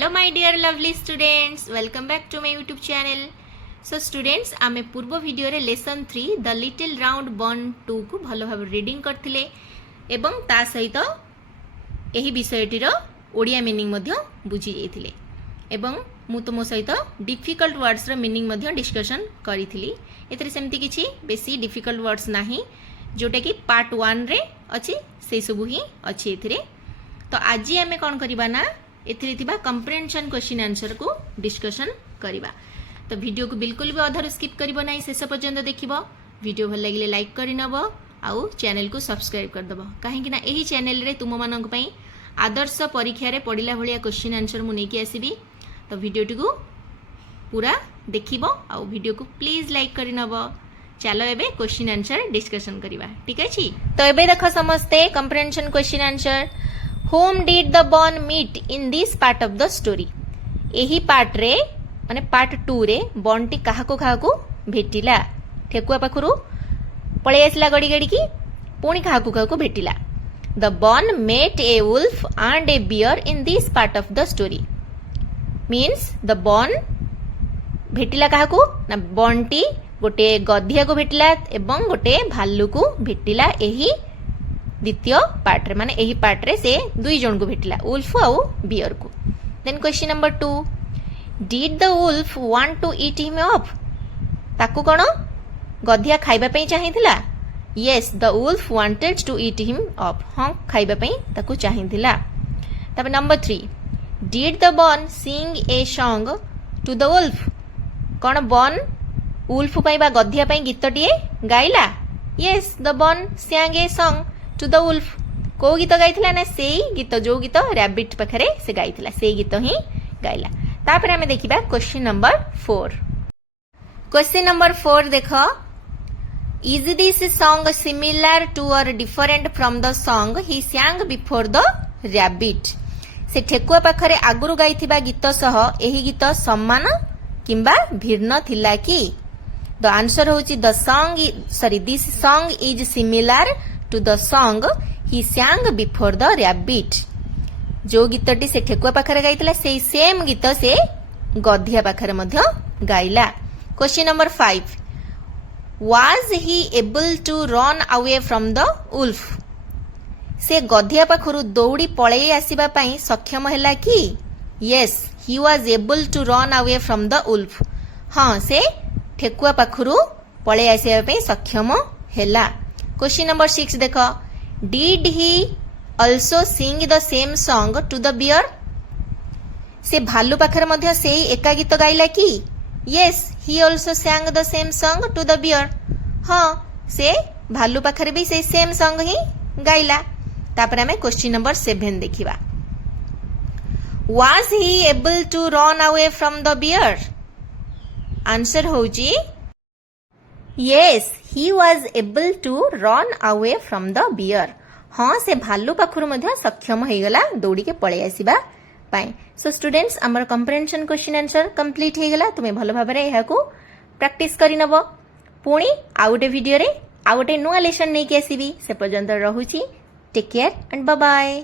Hello my dear lovely students, welcome back to my YouTube channel. So students, आमे पूर्व video रे lesson 3 the little round burn 2 को भलो भाव reading करथिले एवं ता सहित एही विषयटीर ओडिया मीनिंग मध्य बुझी जाइथिले एवं मु तुम सहित डिफिकल्ट वर्ड्स रो मीनिंग मध्य डिस्कशन करिथिली। एतरे सेमति किछि बेसी डिफिकल्ट वर्ड्स नाही जोटा कि पार्ट 1 रे अछि से सब ही अछि एथिरे। तो आज आमे कोन करबा ना एथिरे थिबा कंप्रेहेंशन क्वेश्चन आंसर को डिस्कशन करिबा। तो वीडियो को बिल्कुल भी अधार स्किप करिबो नाही, शेष पर्यंत देखिबो। वीडियो भल लागिले लाइक करि नबो आउ चैनल को सब्सक्राइब कर दबो, काहे कि ना एही चैनल रे तुम मानक पई आदर्श परीक्षा रे पडिला भलिया क्वेश्चन आंसर मु नेकी आसीबी। तो वीडियो को पूरा देखिबो आउ वीडियो को प्लीज लाइक करि नबो। चलो एबे क्वेश्चन आंसर डिस्कशन करिबा, ठीक अछि। तो एबे देखो समझते comprehension question answer. Whom did the bun meet in this part of the story? एही पार्ट रे माने पार्ट 2 रे बन टी काहाको काहाको भेटिला। ठेकुआ पाखरु पळे आसला गडी गडी की पुणी काहाको काहाको भेटिला। The bun met a wolf and a bear in this part of the story. Means the bun भेटिला काहाको ना बन टी गोटे गधिया को भेटिला एवं गोटे भालू को भेटिला एही द्वितीय पार्ट रे माने एही पार्ट रे से दुई जन को भेटिला, वुल्फ आउ बियर को। Then question number 2, did the wolf want to eat him up? ताकू कोन गधिया खाइबा पई चाहिथिला? Yes, the wolf wanted to eat him up. हां, खाइबा पई ताकू चाहिथिला। तब number 3, did the bun sing a song to the wolf? कोन बन वुल्फ पई बा गधिया पई गीतटिए गाइला? Yes, the bun sang a song to the wolf. को गीत गाइथिला ना सेई गीत जो गीत रैबिट पाखरे से गाइथिला सेई गीत ही गाइला। तापर हमें देखिबा क्वेश्चन नंबर 4। क्वेश्चन नंबर 4 देखो, is this song similar to or different from the song he sang before the rabbit? से ठेकुआ पाखरे आगुरु गाइथिबा गीत सह एही गीत समान किंबा भिन्न थिला कि? द आंसर होची the song this song is similar to the song he sang before the rabbit. जो गीतटी से ठेकुआ पाखरे गाइथिला सेई सेम गीत से गधिया पाखरे मध्य गाइला। Question number 5, was he able to run away from the wolf? से गधिया पाखरु दौड़ी पळेई आसीबा पई सक्षम हैला कि? Yes, he was able to run away from the wolf. हां, से ठेकुआ पाखरु पळेई आसीबा पई सक्षम हैला। क्वेश्चन नंबर 6 देखो, did he also sing the same song to the bear? से भालू पाखरे मध्य सेई एका गीत गाइला कि? Yes, he also sang the same song to the bear. हां, से भालू पाखरे भी सेई सेम सॉन्ग ही गाइला। तापर हमें क्वेश्चन नंबर 7 देखिबा। Was he able to run away from the bear? Answer होजी yes, he was able to run away from the bear. हाँ, से भालू पाखरु मध्य सक्षम हेगला दौड़ी के पळे आसीबा पाए। सो स्टूडेंट्स, हमर कंप्रेहेंशन क्वेश्चन आंसर कंप्लीट हेगला। तुमे भलो भाबरे एहा को प्रैक्टिस करि नबो। पुणी आउटे वीडियो रे आउटे नुआ लेसन नै के आसीबी। से पर्यंत रहूची। Take care and bye bye.